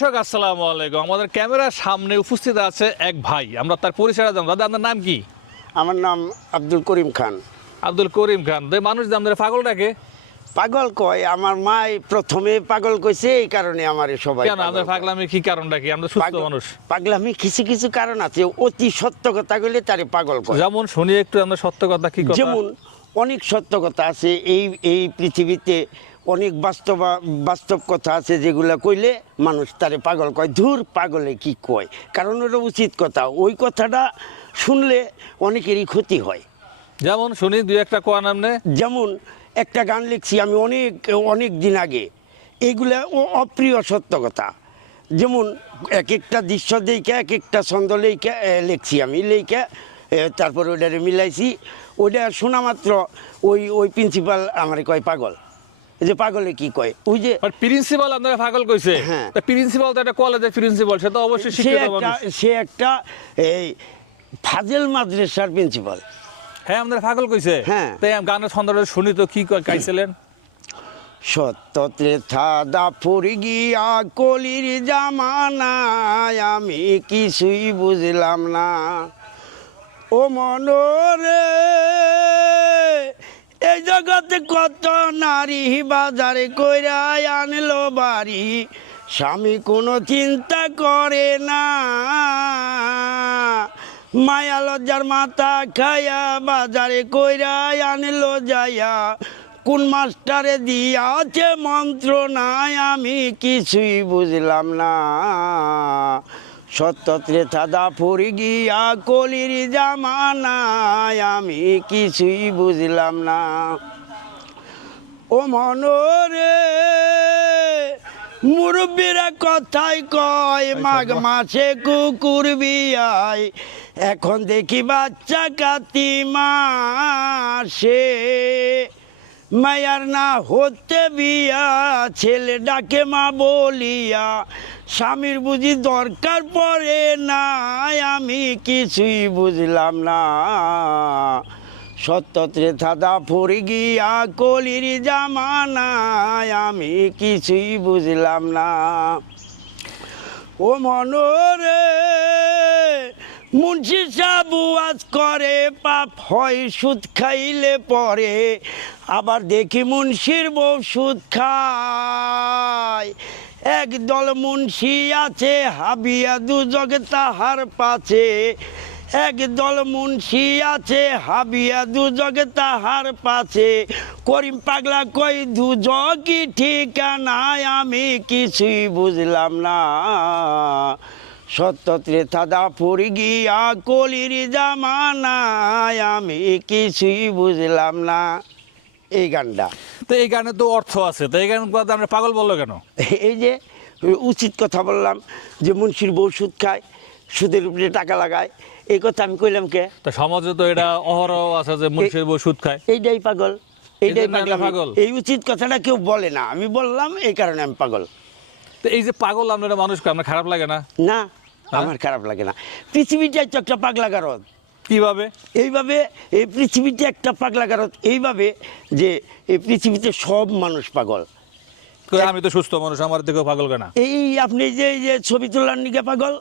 দর্শক আসসালামু আলাইকুম। আমাদের ক্যামেরার সামনে উপস্থিত আছে এক ভাই। আমরা তার পরিচয় জানব। দাদা আপনার নাম কি? আমার নাম আব্দুল করিম খান। আব্দুল করিম খান। তো মানুষ আমাদের পাগল ডাকে পাগল কয়? আমার মাই প্রথমে পাগল কইছে এই কারণে আমার সবাই কেন? কয়। পাগলামি কি কারণ ডাকি আমরা সুস্থ পাগল- মানুষ। পাগলামি কিছু কিছু কারণ আছে। অতি সত্য কথা কইলে তারে পাগল কয়। যেমন শুনি একটু আমরা সত্য কথা কি কথা? যেমন অনেক সত্য কথা আছে। এই এই পৃথিবীতে অনেক বাস্তব বাস্তব কথা আছে যেগুলা কইলে মানুষ তারে পাগল কয়। ধুর পাগলে কি কয়? কারণ ওটা উচিত কথা। ওই কথাটা শুনলে অনেকেরই ক্ষতি হয়। যেমন শুনি দুই একটা কোয়া নামনে যেমন একটা গান লিখছি আমি অনেক অনেক দিন আগে। এইগুলা ও অপ্রিয় সত্য কথা। যেমন এক একটা দৃশ্য দেখে এক একটা ছন্দ লেখে লিখছি আমি লেখে তারপর ওইটারে মিলাইছি। ওইটা শোনা মাত্র ওই ওই প্রিন্সিপাল আমার কয় পাগল। এই যে পাগলে কি কয়? ওই যে প্রিন্সিপাল আপনারা পাগল কইছে। হ্যাঁ। প্রিন্সিপাল তো একটা কলেজের প্রিন্সিপাল সে তো অবশ্যই শিক্ষিত সে একটা এই ফাজেল মাদ্রাসার প্রিন্সিপাল হ্যাঁ আমাদের পাগল কইছে? হ্যাঁ। তাই গানের ছন্দটা শুনি তো কি কয় গাইছিলেন? সত্যত্রে থাদা ফুরি গিয়া কলির জামানায় আমি কিছুই বুঝলাম না। ও মনরে এই জগতে কত নারী বাজারে কইরা আনলো বাড়ি। স্বামী কোনো চিন্তা করে না। মায়া লজ্জার মাথা খায়া বাজারে কইরা আনলো যাইয়া কোন মাস্টারে দিয়াছে মন্ত্রণায় আমি কিছুই বুঝলাম না। সত্যত্রে থাদা ফুরি গিয়া কলির জামানায় আমি কিছুই বুঝলাম না। ও মনরে মুরব্বীরা কথাই কয় মাঘ মাসে কুকুর বিয়ায় এখন দেখি বাচ্চা কাতি মাসে। মায়ার না হতে বিয়া, ছেলে ডাকে মা বলিয়া, স্বামীর বুঝি দরকার পড়ে না আমি কিছুই বুঝলাম না। সত্যত্রে থাদা ফুরি গিয়া কলির জামানায়, আমি কিছুই বুঝলাম না। ও মনরে মুন্সি সাবু আজ করে, পাপ হয়, সুদ খাইলে পরে। আবার দেখি মুন্সির বউ সুদ খায়। একদল মুন্সি আছে, হাবিয়া দুজগে তাহার পাছে। একদল মুন্সি আছে, হাবিয়া দুজগে তাহার পাছে। করিম পাগলা কই দুজকি ঠিকানায়, আমি কিছুই বুঝলাম না। সত্যত্রে থাদা ফুরি গিয়া কলির জামানায় আমি কিছুই বুঝলাম না। এই গানটা। তো এই গানে তো অর্থ আছে তো এই গান আমরা পাগল বলল কেন? এই যে উচিত কথা বললাম যে মুন্সির বউ সুদ খায় সুদের উপরে টাকা লাগায় এই কথা আমি কইলাম কে? তো সমাজে তো এটা অহরহ আছে যে মনুষ্যের বউ সুদ খায়। এইটাই পাগল এইটাই পাগল? এই উচিত কথাটা কেউ বলে না আমি বললাম এই কারণে আমি পাগল। তো এই যে পাগল আপনারা মানুষকে আপনার খারাপ লাগে না? না আমার খারাপ লাগে না। পৃথিবীটাই তো একটা পাগলা গারদ। কীভাবে? এইভাবে এই পৃথিবীতে একটা পাগলা গারদ। এইভাবে যে এই পৃথিবীতে সব মানুষ পাগল। আমি তো সুস্থ মানুষ আমার দিকেও পাগল কেনা এই আপনি যে এই যে ছবি তোলার নিকে পাগল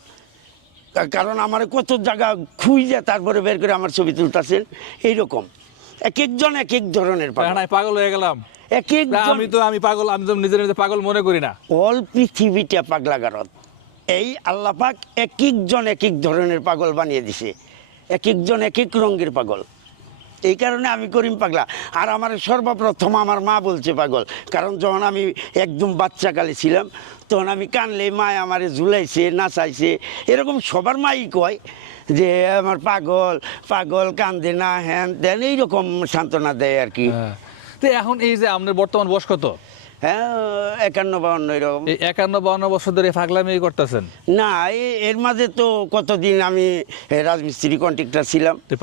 কারণ আমার কত জায়গা খুঁজে তারপরে বের করে আমার ছবি তুলতেছেন এইরকম। এক একজন এক এক ধরনের পাগল। পাগল হয়ে গেলাম। এক এক আমি তো আমি পাগল আমি তো নিজের নিজে পাগল মনে করি না। অল পৃথিবীটা পাগলা গারদ এই আল্লাপাক এক একজন এক এক ধরনের পাগল বানিয়ে দিছে। এক একজন এক এক রঙের পাগল। এই কারণে আমি করিম পাগলা। আর আমার সর্বপ্রথম আমার মা বলছে পাগল। কারণ যখন আমি একদম বাচ্চাকালে ছিলাম তখন আমি কানলে মা আমারে ঝুলাইছে নাচাইছে। এরকম সবার মাই কয় যে আমার পাগল পাগল কান্দে না হ্যান তেন এইরকম সান্ত্বনা দেয় আর কি। হ্যাঁ। তো এখন এই যে আপনার বর্তমান বয়স কত? হ্যাঁ একান্ন বাউন্ন এরকম। একান্ন বাউন্ন বছর ধরে করতেছেন? না এর মাঝে তো কতদিন আমি রাজমিস্ত্রি কন্ট্রাক্টর ছিলাম। তো